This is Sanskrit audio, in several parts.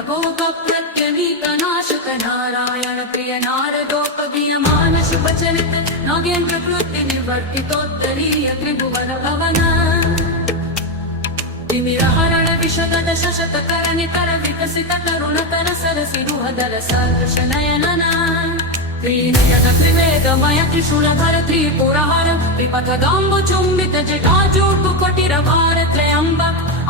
नभोगप्रत्यनीतनाशक नारायण प्रिय नारदोपगीयमान शुभचरित नागेन्द्र कृत्य निवर्तितोत्तरीय त्रिभुवन भवन तिमिरहरण विशद शशतकर निकर विकसित तरुणतर सरसिरुहदर सदृश नयनना त्रिनयन त्रिवेदमय त्रिशूलधर त्रिपुरहर त्रिपथगाम्ब चुम्बित जटाजूटु कुटिरभार त्रयम्ब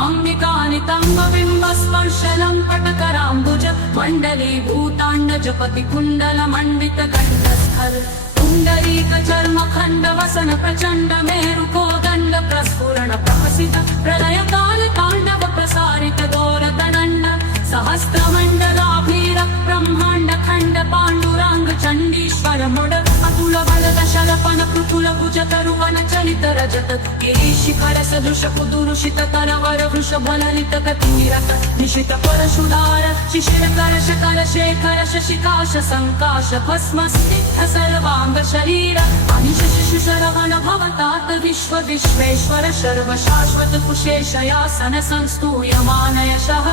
अंबिकानितम्ब बिम्ब स्पर्शलं पटकराम्बुज मण्डली भूताण्ड जपति कुण्डल मण्डित गण्डस्थल पुण्डरीक चर्म खण्ड वसन प्रचण्ड मेरु कोदण्ड प्रस्फुरण प्रहसित प्रलय काल ताण्डव प्रसारित दोरदण्ड सहस्त्रमण्डलाभीर ब्रह्माण्ड खण्ड पाण्डुरांग चण्डीश्वर मुड अतुल बलद शलपन पृथुल भुज तरुवन चलित रजत गिरीशिखर सदृश कुदुरुषित तरवर वृषभललित कतिरक निशित परशुधार शिशिर करश शेखर शशिकाश संकाश भस्म स्निग्ध सर्वांग शरीर अनिश शिशुशरवण भवतात विश्व विश्वेश्वर सर्व शाश्वत कुशेशयासन संस्तूयमान यशः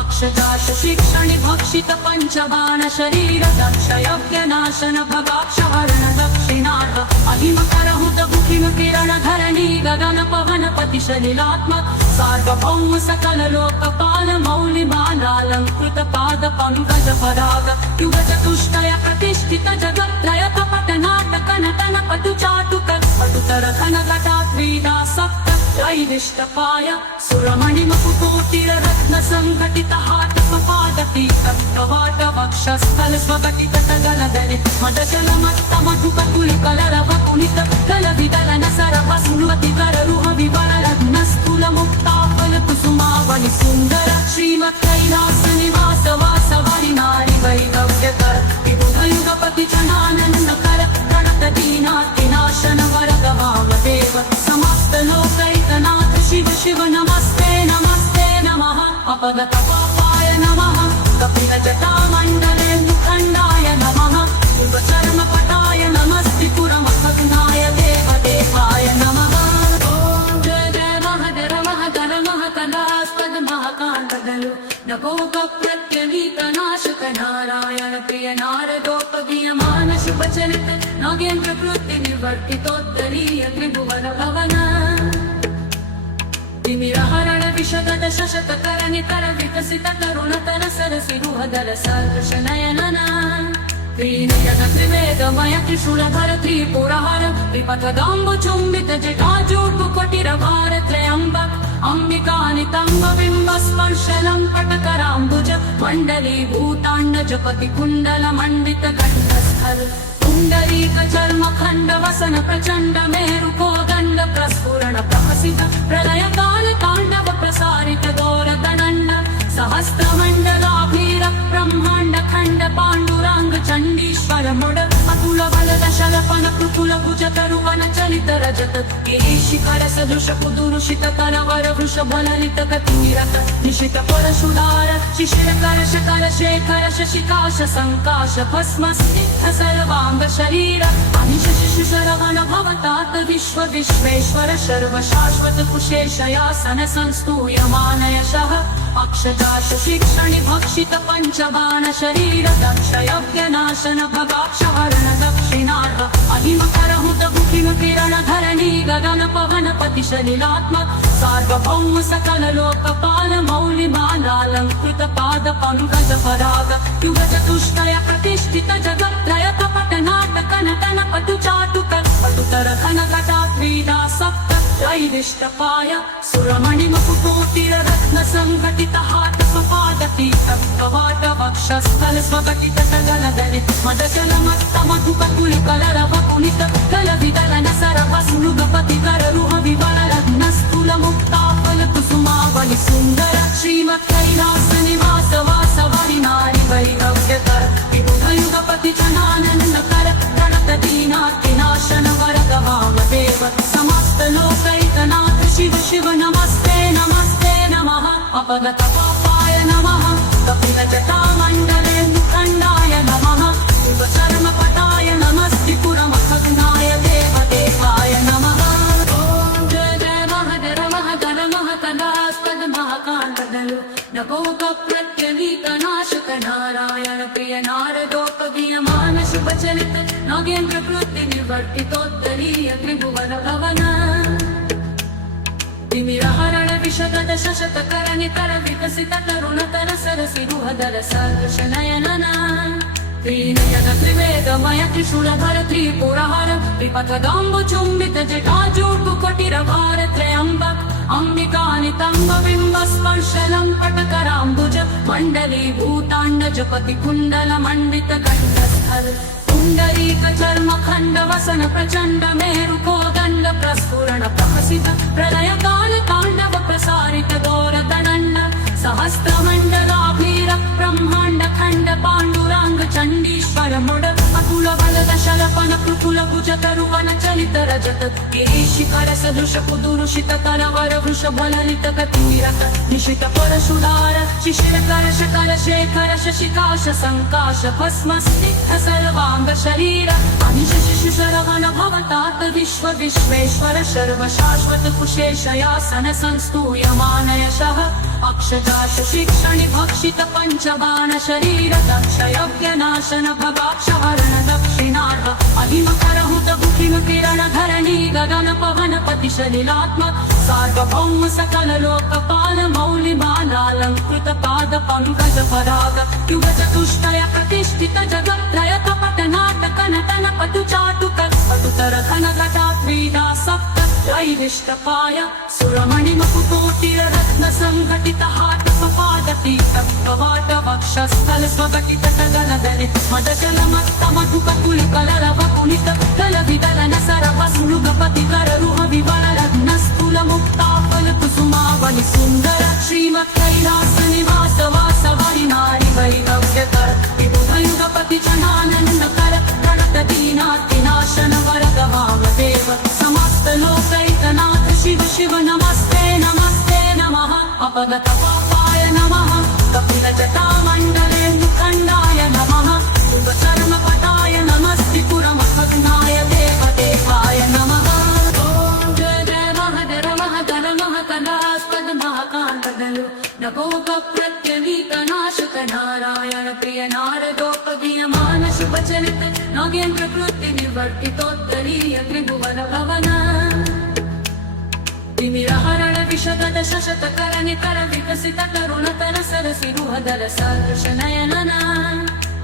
अक्षदाश शिक्षणि भक्षित पंचबाण शरीर दक्ष यज्ञ नाशन भगाक्षहरण दक्षिणार्थ अहिमकरहुत बुकिम किरण धरणी गगन पवन पति सलिलात्मक सार्वभौम सकल लोकपाल मौलिमानालंकृत पाद पंकज पराग युग चतुष्टय प्रतिष्ठित जगत्त्रय कपट नाटक नटन पटु चाटुक पटुतर घन घटा क्रीडा सप्त त्रैविष्टपाय सुरमणि मुकुटोटिर रत्न संघटित हाट पादती कवाट वक्षस्थल स्वगटित गलदले मदचल मत्त मधुक कुल कलरव पुनित कल विदलन सरव स्मृति कर रुह विवर रत्न स्थूल मुक्ताफल कुसुमावली सुंदर श्रीमत् कैलास निवास वासवरि नारी वैदव्य कर विबुध युगपति जनानंद कर प्रणत दीनाति नाशन वरद वामदेव समस्त लोकैकनाथ शिव शिव नमस्ते नमस्ते नमः अपगत पापाय नमः कपिल जटामण्डले मुखण्डाय नमः शुभचर्मपटाय नमस्तिपुरमखग्नाय देवदेवाय नमः ॐ जय जय महधर महधर महकलास्पद महाकाण्डदलु नभोगप्रत्यनीतनाशक नारायण प्रिय नारदोपगीयमान शुभचरित नागेन्द्र कृत्य निवर्तितोत्तरीय त्रिभुवन भवन तिमिरहरण विशद शशतकर निकर विकसित तरुणतर सरसिरुहदर सदृश नयनना त्रिनयन त्रिवेदमय त्रिशूलधर त्रिपुरहर त्रिपथगाम्ब चुम्बित जटाजूटु कुटिरभार त्रयम्ब अंबिकानितम्ब बिम्ब स्पर्शलं पटकराम्बुज मण्डली भूताण्ड जपति कुण्डल मण्डित गण्डस्थल पुण्डरीक चर्म खण्ड वसन प्रचण्ड मेरु कोदण्ड प्रस्फुरण प्रहसित प्रलय काल ताण्डव प्रसारित दोरदण्ड सहस्त्रमण्डलाभीर ब्रह्माण्ड खण्ड पाण्डुरांग चण्डीश्वर मुड अतुल बलद शलपन पृथुल भुज तरुवन चलित रजत गिरीशिखर सदृश कुदुरुषित तरवर वृषभललित कतिरक निशित परशुधार शिशिर करश शेखर शशिकाश संकाश भस्म स्निग्ध सर्वांग शरीर अनिश शिशुशरवण भवतात विश्व विश्वेश्वर सर्व शाश्वत कुशेशयासन संस्तूयमान यशः अक्षदाश शिक्षणि भक्षित पंचबाण शरीर दक्ष यज्ञ नाशन भगाक्षहरण दक्षिणार्थ अहिमकरहुत बुकिम किरण धरणी गगन पवन पति सलिलात्मक सार्वभौम सकल लोकपाल मौलिमानालंकृत पाद पंकज पराग युग चतुष्टय प्रतिष्ठित जगत्त्रय कपट नाटक नटन पटु चाटुक पटुतर घन घटा क्रीडा सप्त त्रैविष्टपाय सुरमणि मुकुटोटिर रत्न संघटित हाट पादती कवाट वक्षस्थल स्वगटित गलदले मदचल मत्त मधुक कुल कलरव पुनित कल विदलन सरव स्मृगपति कर रुह विवर रत्न स्थूल मुक्ताफल कुसुमावली सुंदर श्रीमत् कैलास निवास वासवरि नारी वैदव्य कर विबुध युगपति जनानंद कर प्रणत दीनाति नाशन वरद वामदेव समस्त लोकैकनाथ शिव शिव नमस्ते नमस्ते नमः अपगत पापाय नमः कपिल जटामण्डले मुखण्डाय नमः शुभचर्मपटाय नमस्तिपुरमखग्नाय देवदेवाय नमः ॐ जय जय महधर महधर महकलास्पद महाकाण्डदलु नभोगप्रत्यनीतनाशक प्रत्यवीतनाशक नारायण प्रिय नारदोपगीयमान शुभचरित नागेन्द्र कृत्ति निवर्तितोत्तरीय त्रिभुवन भवन तिमिरहरण विशद शशतकर नितर विकसित तरुणतर सरसि रुहदर सदृश नयनन त्रिनयन त्रिवेदमय त्रिशूलधर त्रिपुरहर विपथगाम्बु चुम्बित जटाजूटु कुटिरभार त्रयम्बक अंबिकानितम्ब बिम्ब स्पर्शलं पटकराम्बुज मण्डली भूताण्ड जपति कुण्डल मण्डित गण्डस्थल पुण्डरीक चर्म खण्ड वसन प्रचण्ड मेरु कोदण्ड प्रस्फुरण प्रहसित प्रलय काल ताण्डव प्रसारित दोरदण्ड सहस्त्रमण्डलाभीर ब्रह्माण्ड खण्ड पाण्डुरांग चण्डीश्वर मुड अतुल बलद शलपन पृथुल भुज तरुवन चलित रजत गिरीशिखर सदृश कुदुरुषित तरवर वृषभ ललित कतिरक निशित परशुधार शिशिर कलश कलशेखर शशिकाश संकाश भस्म स्निग्ध सर्वांग शरीर अनिश शिशुशरवण भवतात विश्व विश्वेश्वर सर्व शाश्वत कुशेशयासन संस्तूयमान यशः अक्षजाश शिक्षणि भक्षित पंचबाण शरीर दक्ष यज्ञ नाशन भगाक्षहरण दक्षिणार्ह अहिमकरहुत बुकिम किरण धरणी गगन पवन पति सलिलात्मक सार्वभौम सकल लोकपाल मौलिमालालंकृत पाद पंकज पराग युग चतुष्टय प्रतिष्ठित जगत्त्रय कपट नाटक नटन पटु चाटुक पटुतर घन घटा क्रीडा सप्त त्रैविष्टपाय सुरमणि मकुटोटिर रत्न संघटित हाट पपादति कवाट वक्षस्थल स्वगटित गगनदले मदचल मत्त मधुक कुल कलरव कुलित कल विदलन सरवस मृगपति कर रुह विवल रत्न स्थूल मुक्ताफल कुसुमावली सुंदर श्रीमत् कैलास निवास वासवरि नारी वैभव्य कर विबुधयुगपति जनानंद कर प्रणत दीनाति नाशन वरद वामदेव समस्त लोकैकनाथ शिव शिव नमस्ते नमस्ते नमः अपगत पापाय नमः कपिल जटा मंडले मुखंडाय नमः शुभ चर्म पटाय नमस्त्रिपुरमखग्नाय देवदेवाय नमः ओम जय जय महदेव महदर महकलास्पद महाकांतदलु नभोग प्रत्यवीतनाशक नारायण प्रिय नारदोपगीयमान शुभचरित नागेन्द्र कृत्ति निवर्तितोत्तरीय त्रिभुवन भवन तिमिरहरण विशद शशतकर नितर विकसित तरुणतर सरसि रुहदर सदृश नयनन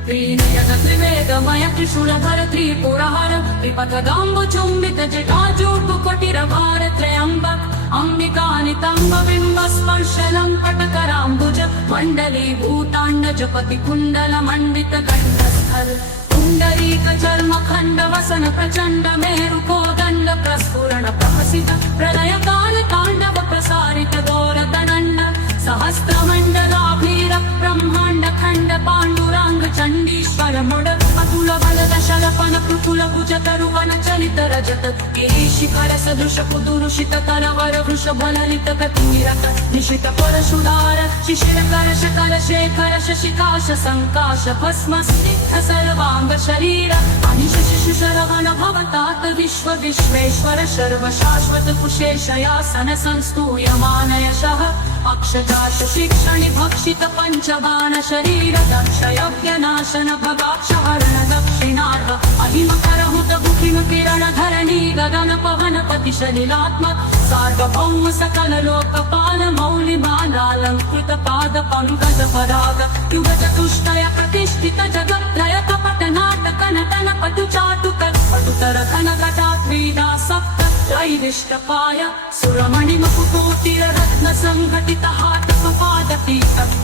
त्रिनयन त्रिवेदमय त्रिशूलधर त्रिपुरहर विपथगाम्बु चुम्बित जटाजूटु कुटिरभार त्रयम्बक अंबिकानितम्ब बिम्ब स्पर्शलं पटकराम्बुज मण्डली भूताण्ड जपति कुण्डल मण्डित गण्डस्थल पुण्डरीक चर्म खण्ड वसन प्रचण्ड मेरु कोदण्ड प्रस्फुरण प्रहसित प्रलय काल ताण्डव प्रसारित दोरदण्ड सहस्त्रमण्डलाभीर ब्रह्माण्ड खण्ड पाण्डुरांग चण्डीश्वर मुड अतुल बलद शलपन पृथुल भुज तरुवन चलित रजत गिरीशिखर सदृश कुदुरुषित तरवर वृषभ ललित कतिरक निशित परशुधार शिशिर कलश कलशेखर शशिकाश संकाश भस्म स्निग्ध सर्वांग शरीर अनिश शिशुशरवण भवतात विश्व विश्वेश्वर सर्व शाश्वत कुशेशयासन संस्तूयमान यशः अक्षजाश शिक्षणि भक्षित पंचबाण शरीर दक्ष यज्ञ नाशन भगाक्षहरण दक्षिणार्ह अहिमकरहुत बुकिम किरण धरणी गगन पवन पति सलिलात्मक सार्वभौम सकल लोकपाल मौलिमालालंकृत पाद पंकज पराग युग चतुष्टय प्रतिष्ठित जगत्त्रय कपट नाटक नटन पटु चाटुक पटुतर घन घटा क्रीडा सप्त त्रैविष्टपाय सुरमणि मकुटोटिर रत्न संघटित हाट पपादति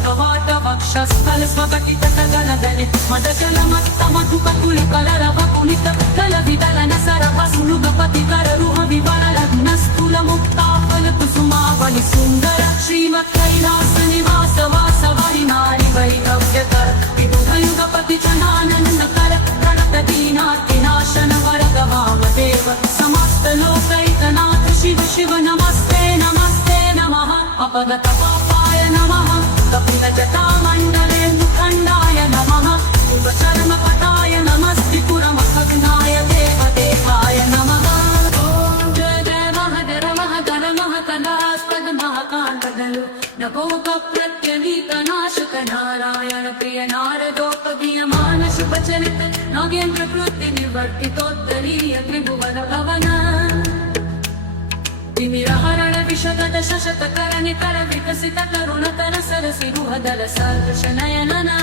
कवाट वक्षस्थल स्वगटित गगनदले मदचल मत्त मधुक कुल कलरव कुलित कल विदलन सरवस मृगपति कर रुह विवल रत्न स्थूल मुक्ताफल कुसुमावली सुंदर श्रीमत् कैलास निवास वासवरि नारी वैभव्य कर विबुधयुगपति जनानंद कर प्रणत दीनाति नाशन वरद वामदेव समस्त लोकैकनाथ शिव शिव नमस्ते नमस्ते नमः अपगत पापाय नमः कपिल जटा मंडले मुखंडाय नमः शुभ चर्म पटाय नमस्त्रिपुरमखग्नाय देवदेवाय नमः ओम जय जय महदेव महदर महकलास्पद महाकांतदलु नभोगप्रत्यनीतनाशक नारायण प्रिय नारदोपगीयमान शुभचरित नागेन्द्र कृति निवर्तितोत्तरीय त्रिभुवन भवन तिमिरहरण विशद शशतकर निकर विकसित तरुणतर सरसिरुहदल सदृश नयनना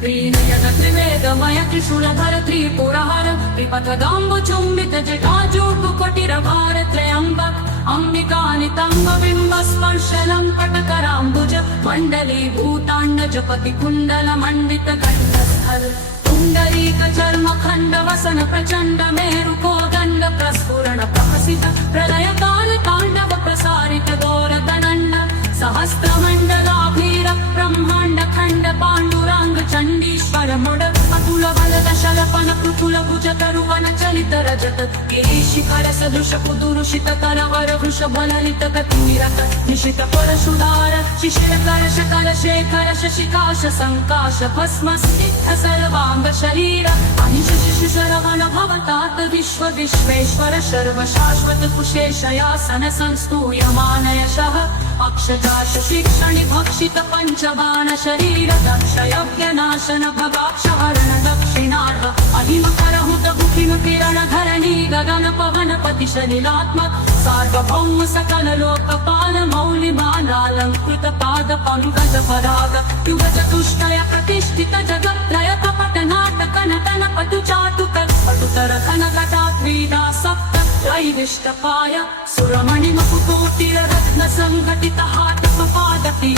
त्रिनयन त्रिवेदमय त्रिशूलधर त्रिपुरहर त्रिपथगाम्बु चुम्बित जटाजूटु कोटिरभार त्रयम्बक अंबिकानितंब बिंब स्पर्शलं पटकराम्बुज मंडली भूतांड जपति कुंडल मंडित कंठस्थल पुंडरीक चर्म खंड वसन प्रचंड मेरु कोदंड प्रस्फुरण प्रहसित प्रलय काल तांडव प्रसारित गौर दनंड सहस्त्रमंडलाभीर ब्रह्मांड खंड पांडुरांग चंडीश्वर मुड अतुल बलद शलपन पृथुल भुज तरुवन चलित रजत गिरीशिखर सदृश कुदुरुषित करवर वृषभ ललित कतिरक निशित परशुधार शिशिर करश कर शेखर शशिकाश संकाश भस्म स्निग्ध सर्वांग शरीर अनिश शिशुशरवण भवतात विश्व विश्वेश्वर सर्व शाश्वत कुशेशयासन संस्तूयमान यशः अक्षदाश शिक्षणि भक्षित पंचबाण शरीर दक्ष यज्ञ नाशन भगाक्षहरण दक्षिणार्ह अहिमकरहुत बुकिम किरण धरणी गगन पवन पति सलिलात्मक सार्वभौम सकल लोकपाल मौलिमालालंकृत पाद पंकज पराग युग चतुष्टय प्रतिष्ठित जगत्त्रय कपट नाटक नटन पटु चाटुक पटुतर कनकटा क्रीडा सप्त त्रैविष्टपाय सुरमणि मकुकोटिर रत्न संघटित हाट पादती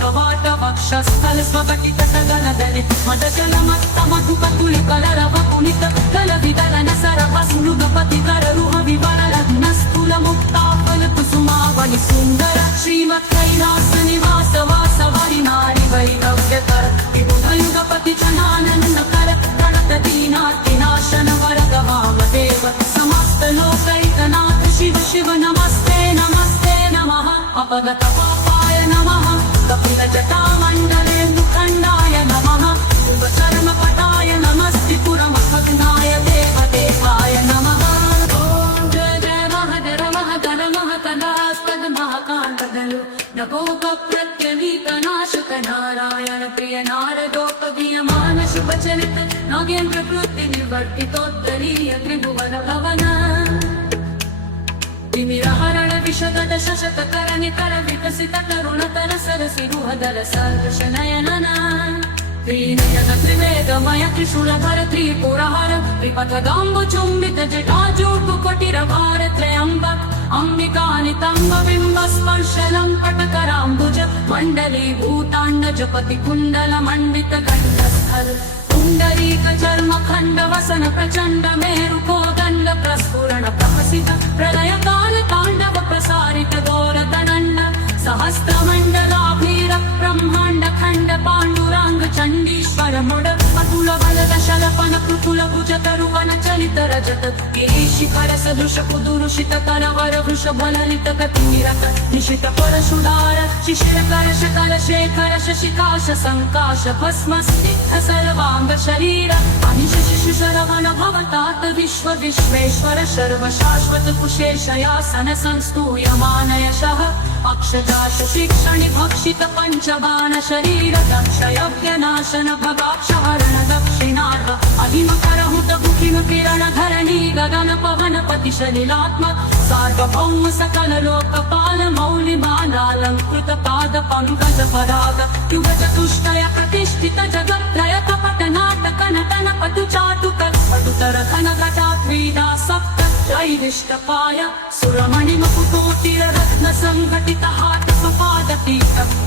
कवाट वक्षस्थल स्वपटित सगल दलित मदजल मत्त मधुक तुल कलर वपुनित कल विदलन सरभ स्मृगपति कर रुह विवर लग्न स्थूल मुक्ताफल कुसुमावली सुंदर श्रीमत् कैलास निवास वासवरि नारी वैभव्यकर विबुध युगपति जनानंद कर प्रणत दीनातिनाशन वरद वामदेव समस्त लोकैकनाथ शिव शिव नमस्ते नमस्ते नमः अपगत पापाय नमः कपिल जटामण्डले मुखण्डाय नमः शुभचर्मपटाय नमस्त्रिपुरमखग्नाय देवदेवाय नमः ॐ जय जय महदर महदर महकदास्पद महाकान्तदलु नभोगप्रत्यनीतनाशक नारायण प्रिय नारदोपगीयमान शुभचरित नागेन्द्र कृति निवर्तितोत्तरीय त्रिभुवन भवन तिमिरहरण विशद शशतकर निकर विकसित तरुणतर सरसिरुहदल सदृश नयनना त्रिनयन त्रिवेदमय त्रिशूलधर त्रिपुरहर त्रिपथगाम्बु चुम्बित जटाजूटु कोटिरभार त्रयम्बक अंबिकानितंब बिंब स्पर्शलं पटकराम्बुज मंडली भूतांड जपति कुंडल मंडित कंठस्थल पुंडरीक चर्म खंड वसन प्रचंड मेरु कोदंड प्रस्फुरण प्रहसित प्रलय काल तांडव प्रसारित गौर दनंड सहस्त्रमंडलाभीर ब्रह्मांड खंड पांडुरांग चंडीश्वर मुड अतुल बलद शलपन पृथुल भुज तरुवन चलित रजत गिरीशिखर सदृश कुदुरुषित करवर वृषभ ललित कतिरक निशित परशुधार शिशिर करश कर शेखर शशिकाश संकाश भस्म स्निग्ध सर्वांग शरीर अनिश शिशुशरवण भवतात विश्व विश्वेश्वर सर्व शाश्वत कुशेशयासन संस्तूयमान यशः अक्षदाश शिक्षणि भक्षित पंचबाण शरीर दक्ष यज्ञ नाशन भगाक्षहरण दक्षिणार्ह अहिमकरहुत बुकिम किरण धरणी गगन पवन पति सलिलात्मक सार्वभौम सकल लोकपाल मौलिमालालंकृत पाद पंकज पराग युग चतुष्टय प्रतिष्ठित जगत्त्रय कपट नाटक नटन पटु चाटुक पटुतर कनकटा क्रीडा सप्त त्रैविष्टपाय सुरमणि मकुकोटिर रत्न संघटित हाट पादती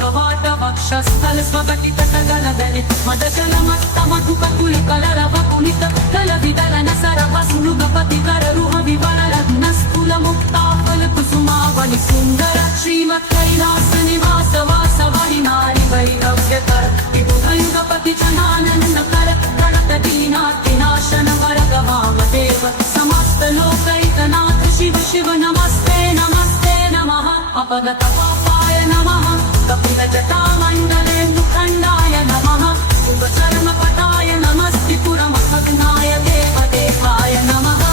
कवाट वक्षस्थल स्वपटित सगल दलित मदजल मत्त मधुक तुल कलर वपुनित कल विदलन सरभ स्मृगपति कर रुह विवर लग्न स्थूल मुक्ताफल कुसुमावली सुंदर श्रीमत् कैलास निवास वासवरि नारी वैभव्यकर विबुध युगपति जनानंद कर प्रणत दीनातिनाशन वरद वामदेव समस्त लोकैकनाथ शिव शिव नमस्ते नमस्ते नमः अपगत पापाय नमः कपिल जटामण्डले मुखण्डाय नमः शुभचर्मपटाय नमस्त्रिपुरमखग्नाय देवदेवाय नमः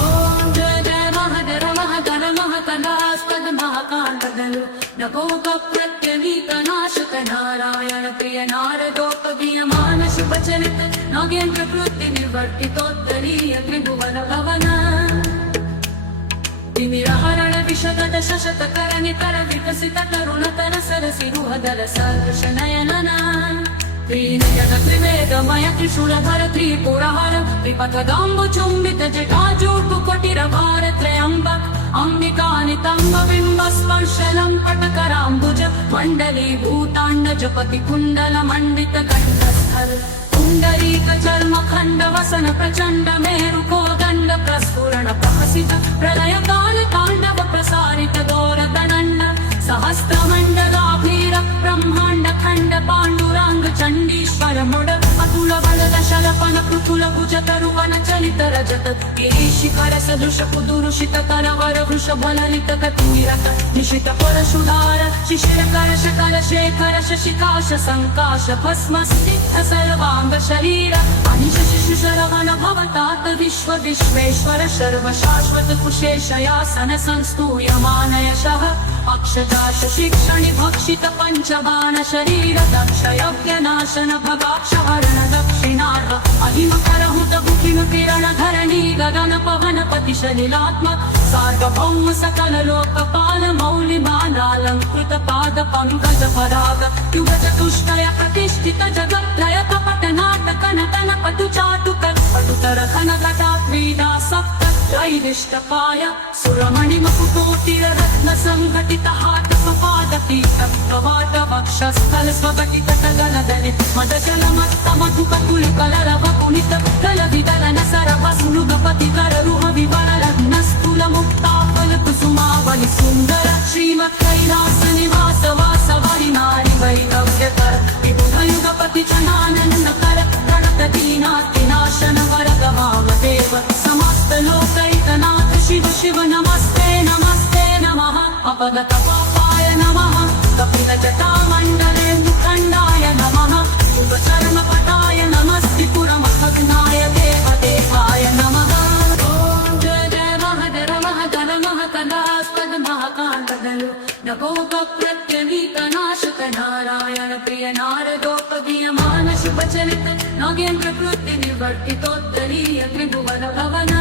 ॐ जय जय महदर महदर महकदास्पद महाकान्तदलु नभोगप्रत्यनीकनाशक नारायण प्रिय नारदोपगीयमान शुभचरित नागेन्द्र कृत्य निवर्तितोत्तरीय त्रिभुवन भवन तिमिरहरण विशद शशतकर निकर विकसित तरुणतर सरसिरुहदल सदृश नयनना त्रिनयन त्रिवेदमय त्रिशूलधर त्रिपुरहर त्रिपथगाम्बु चुम्बित जटाजूटुकोटिरभार त्रयम्बक अंबिकानितम्ब बिम्ब स्पर्शलं पटकराम्बुज मण्डली भूताण्ड जपति कुण्डल मण्डित कण्ठस्थल पुण्डरीक चर्म खण्ड वसन प्रचण्ड मेरु कोदण्ड प्रस्फुरण प्रहसित प्रलय काल ताण्डव प्रसारित दोरदण्ड सहस्रमण्डलाभीर ब्रह्माण्ड खण्ड पाण्डुराङ्ग चण्डीश्वर मुड अतुल बलद शलपन पृथुल भुज तरुवन चलित रजत गिरीशिखर सदृश कुदुरुषित करवर वृषभ ललित कतिरत निशित परशुधार शिशिर करश कलशेखर शशिकाश संकाश भस्म स्निग्ध सर्वांग शरीर अनिश शिशु शरवण भवतात विश्व विश्वेश्वर सर्व शाश्वत कुशेशयासन संस्तूयमान यशः अक्षदाश शिक्षणि भक्षित पंचबाण शरीर दक्ष यज्ञ नाशन भगाक्ष हरण दक्षिणार्ह अहिम करहुत बुकिम किरण धरणी गगन पवन पति सलिलात्मक सार्वभौम सकल लोकपाल मौलि बालालंकृत पाद पंकज पराग युग चतुष्टय प्रतिष्ठित जगत्त्रय कपट नाटक नटन पटु चाटुक पटुतर खन घटात्वीदा सप्त त्रैविष्टपाय सुरमणि मकुटोटिर रत्न संघटित हाट पादती कवाट वक्षस्थल स्वगटित गलदनि मदचल मत्त मधुक कुल कलरव पुनित कल विदलन सरव सुनुगपति कर रुह विवर रत्न स्थूल मुक्ताफल कुसुमावली सुंदर श्रीमत् कैलास निवास वासवरि नारी वैरव्य कर विबुध युगपति चनानन कर प्रणत दीनाति नाशन वर गवाव देव समस्त लोकैकनाथ शिव शिव नमस्ते नमस्ते नमः अपगत पापाय नमः कपिल जटामण्डले मुखण्डाय नमः शुभ चर्म पटाय नमस्ति पुरमखग्नाय देव देवाय नमः ओम जय जय महदर महदर महकदास्पद महाकान्तदलु नभोग प्रत्यनीकनाशक नारायण प्रिय नारदोपगीयमान शुभचरित नागेन्द्र कृत्य निवर्तितोत्तरीय त्रिभुवन भवन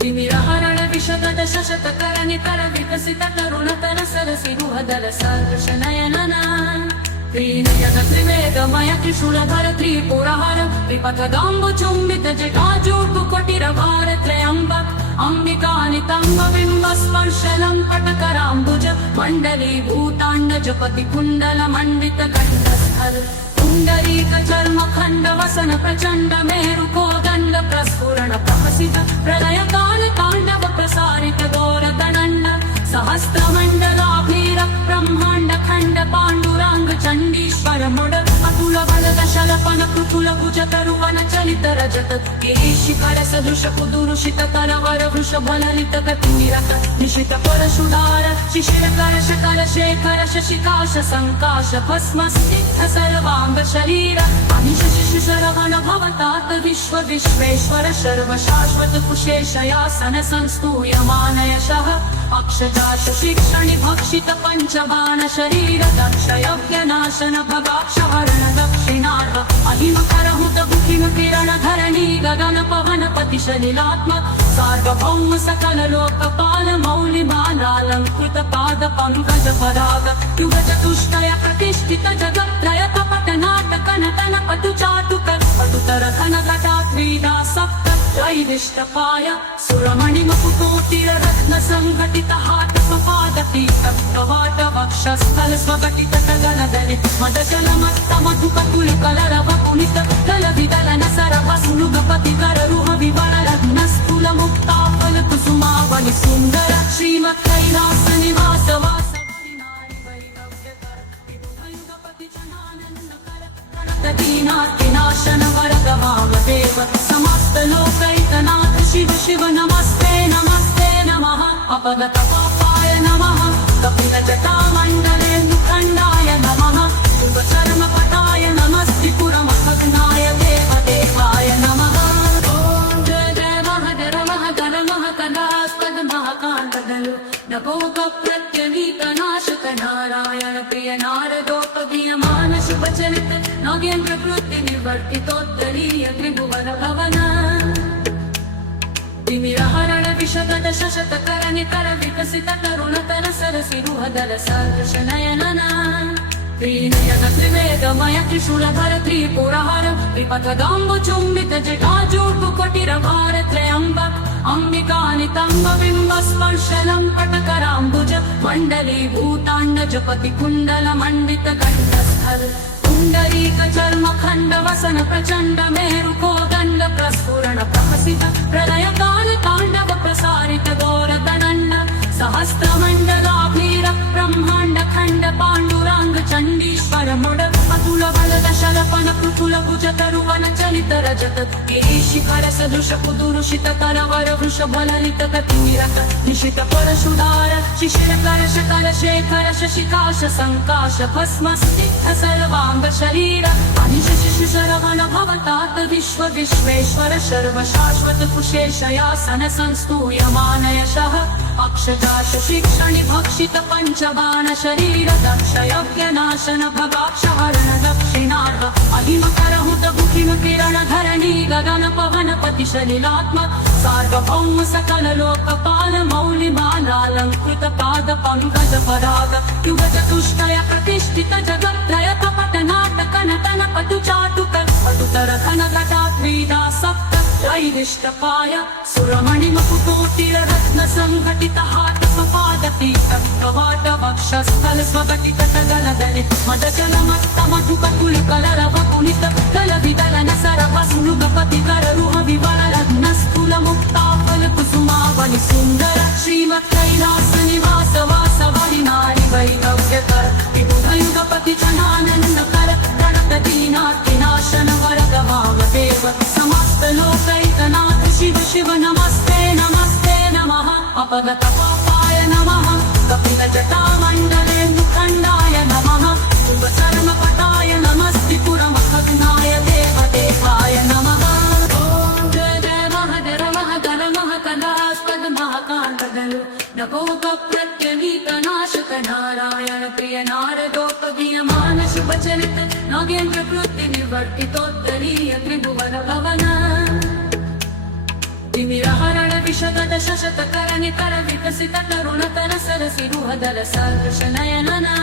तिमिरहरण विशद शशतकर निकर विकसित तरुणतर सरसिरुहदल सदृश नयनना त्रिनयन त्रिवेदमय त्रिशूलधर त्रिपुरहर त्रिपथगाम्बु चुम्बित जटाजूटुकोटिरभार त्रयम्बक अंबिकानितम्ब बिम्ब स्पर्शलं पटकराम्बुज मण्डली भूताण्ड जपति कुण्डल मण्डित कण्ठस्थल पुण्डरीक चर्म खण्ड वसन प्रचण्ड मेरु कोदण्ड प्रस्फुरण प्रहसित प्रलय काल ताण्डव प्रसारित दोरदण्ड सहस्रमण्डलाभीर ब्रह्माण्ड खण्ड पाण्डुराङ्ग चण्डीश्वर मुड अतुल बलद शलपन पृथुल भुज तरुवन चलित रजत गिरीशिखर सदृश कुदुरुषित करवर वृषभ ललित कतिरत निशित परशुधार शिशिर करश कलशेखर शशिकाश संकाश भस्म स्निग्ध सर्वांग शरीर अनिश शिशु शरवण भवतात विश्व विश्वेश्वर सर्व शाश्वत कुशेशयासन संस्तूयमान यशः अक्षदाश शिक्षणि भक्षित पंचबाण शरीर दक्ष यज्ञ नाशन भगाक्ष हरण दक्षिणार्ह अहिम करहुत बुकिम किरण धरणी गगन पवन पति सलिलात्मक सार्वभौम सकल लोकपाल मौलि बालालंकृत पाद पंकज पराग युग चतुष्टय प्रतिष्ठित जगत्त्रय कपट नाटक नटन पटु चाटुक पटुतर खन घटात्वीदा सप्त त्रैविष्टपाय सुरमणि मकुटोटिर रत्न संघटित हाट पादती कवाट वक्षस्थल स्वगटित गलदनि मदचल मत्त मधुक कुल कलरव पुनित कल विदलन सरव सुनुगपति कर रुह विवर रत्न स्थूल मुक्ताफल कुसुमावली सुंदर श्रीमत् कैलास निवास वासवरि नारी वैरव्य कर विबुध युगपति चनानन कर प्रणत दीनाति नाशन वर गवाव देव समस्त लोकैकनाथ शिव शिव नमस्ते नमस्ते नमः अपगत पापाय नमः कपिल जटामण्डले मुखण्डाय नमः शुभ चर्म पटाय नमस्ति पुरमखग्नाय देव देवाय नमः ओम जय जय महदर महदर महकदास्पद महाकान्तदलु नभोगप्रत्यवीतनाशक नारायण प्रिय नारदोपगीयमान शुभचरित नागेन्द्र कृत्य निवर्तितोत्तरीय त्रिभुवन भवन तिमिरहरण विशद शशतकर निकर विकसित तरुणतर सरसिरुहदल सदृश नयनना त्रिनयन त्रिवेदमय त्रिशूलधर त्रिपुरहर विपथदाम्बु चुम्बित जटाजूर्कुटिरभार त्रयम्बक अंबिकानितम्ब बिम्ब स्पर्शलं पटकराम्बुज मण्डलीभूताण्ड जपति कुण्डल मण्डित कण्ठस्थल पुण्डरीक चर्म खण्ड वसन प्रचण्ड मेरु कोदण्ड प्रस्फुरण प्रहसित प्रलय काल ताण्डव प्रसारित गौरतनण्ड सहस्त्रमण्डलाभीर ब्रह्माण्ड खण्ड पाण्डुराङ्ग चण्डीश्वर मुड अतुल बलद शलपन पृथुल भुज तरुवन चलित रजत गिरीशिखर सदृश कुदुरुषित करवर वृषभ ललित गतिनिरत निशित परशुधार शिशिर कलश कलशेखर शशिकाश संकाश भस्म स्निग्ध सर्वांग शरीर अनिश शिशुशरवण भवतात विश्व विश्वेश्वर सर्व शाश्वत कुशेशयासन संस्तूयमान यशः अक्षदाश शिक्षणि भक्षित पंचबाण शरीर दक्ष यज्ञ नाशन भगाक्षहरण दक्षिणार्थ अहिमकरहुत बुकिम किरण धरणी गगन पवन पति सलिलात्म सार्वभौम सकल लोकपाल मौलिमालालंकृत पाद पंकज पराग युग चतुष्टय प्रतिष्ठित जगत्त्रय कपट नाटक नटन पटु चाटुक पटुतर घन घटात्रीदा सप्त त्रैविष्टपाय सुरमणि मकुटोटिर रत्न संघटित हाट स्वपादति कवाट वक्षस्थल स्वगटित गलदले मदचल मत्त मधुक कुल कलर वकुलित कल विदलन सरवस्मृगपति कर रुह विवल रत्न स्थूल मुक्ताफल कुसुमावलि सुंदर श्रीमत् कैलास निवास वासवरि नारी वैदव्य कर विबुधयुगपति जनानंद कर प्रणत दीनार्तिनाशन वरद वामदेव समस्त लोकैकनाथ शिव शिव नमस्ते नमस्ते नमः अपगत पापाय नमः कपिल जटामण्डले मुखण्डाय नमः उपचर्मपटाय नमस्त्रिपुरमखग्नाय देवदेवाय नमः ॐ जय जय महदर महदर महकलास्पद महाकान्तदलु नभोगप्रत्यवीतनाशक नारायण प्रिय नारदोपगीयमान शुभचरित नागेन्द्र कृत्य निवर्तितोत्तरीय त्रिभुवन भवन तिमिरहरण विशद शशतकर निकर विकसित तरुणतर सरसिरुहदल सदृश नयनना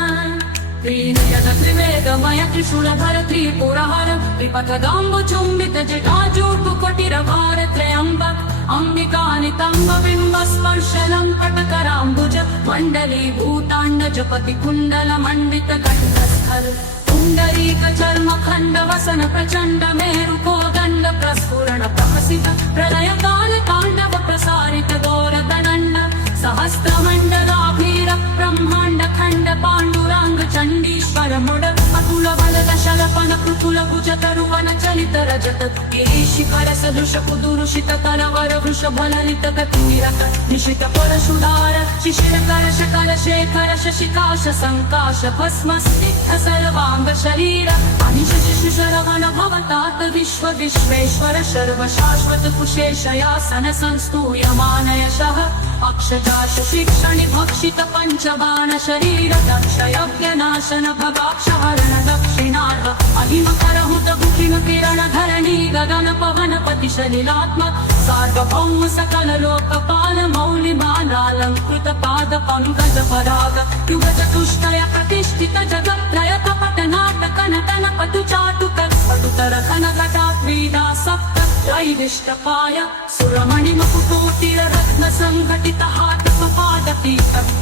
त्रिनयन त्रिवेदमय त्रिशूलधर त्रिपुरहर विपथदाम्बु चुम्बित जटाजूर्कुटिरभार त्रयम्बक अंबिकानितम्ब बिम्ब स्पर्शलं पटकराम्बुज मण्डलीभूताण्ड जपति कुण्डल मण्डित कण्ठस्थल पुण्डरीक चर्म खण्ड वसन प्रचण्ड मेरु कोदण्ड प्रस्फुरण प्रहसित प्रलय काल ताण्डव प्रसारित गौरतनण्ड सहस्त्रमण्डलाभीर ब्रह्माण्ड खण्ड पाण्डुराङ्ग चण्डीश्वर मुड अतुल बलद शलपन पृथुल भुज तरुवन चलित रजत गिरीशिखर सदृश कुदुरुषित करवर वृषभ ललित गतिनिरत निशित परशुधार शिशिर कलश कलशेखर शशिकाश संकाश भस्म स्निग्ध सर्वांग शरीर अनिश शिशुशरवण भवतात विश्व विश्वेश्वर सर्व शाश्वत कुशेशयासन संस्तूयमान यशः अक्षदाश शिक्षणि भक्षित पंचबाण शरीर दक्ष यज्ञ नाशन भगाक्षहरण दक्षिणार्थ अहिमकरहुत बुकिम किरण धरणी गगन पवन पति सलिलात्म सार्वभौम सकल लोकपाल मौलिमालालंकृत पाद पंकज पराग युग चतुष्टय प्रतिष्ठित जगत्त्रय कपट नाटक नटन पटु चाटुक पटुतर घन घटात्रीदा सप्त त्रैविष्टपाय सुरमणि मकुटोटिर रत्न संघटित हाट स्वपादति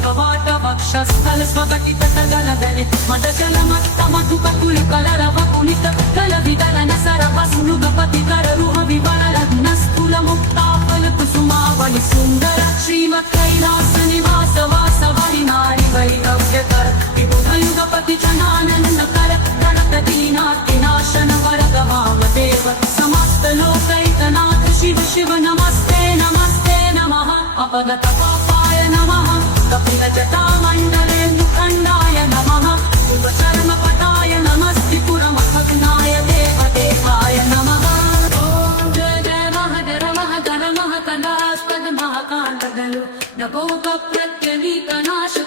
कवाट वक्षस्थल स्वगटित गलदले मदचल मत्त मधुक कुल कलर वकुलित कल विदलन सरवस्मृगपति कर रुह विवल रत्न स्थूल मुक्ताफल कुसुमावलि सुंदर श्रीमत् कैलास निवास वासवरि नारी वैदव्य कर विबुधयुगपति जनानंद कर प्रणत दीनार्तिनाशन वरद वामदेव समस्त लोकैकनाथ शिव शिव नमस्ते नमस्ते नमः अपगत पापाय नमः कपिल जटामण्डले मुखण्डाय नमः उपचर्मपटाय नमस्त्रिपुरमखग्नाय देवदेवाय नमः ॐ जय जय महदर महदर महकलास्पद महाकान्तदलु नभोगप्रत्यवीतनाशक नाश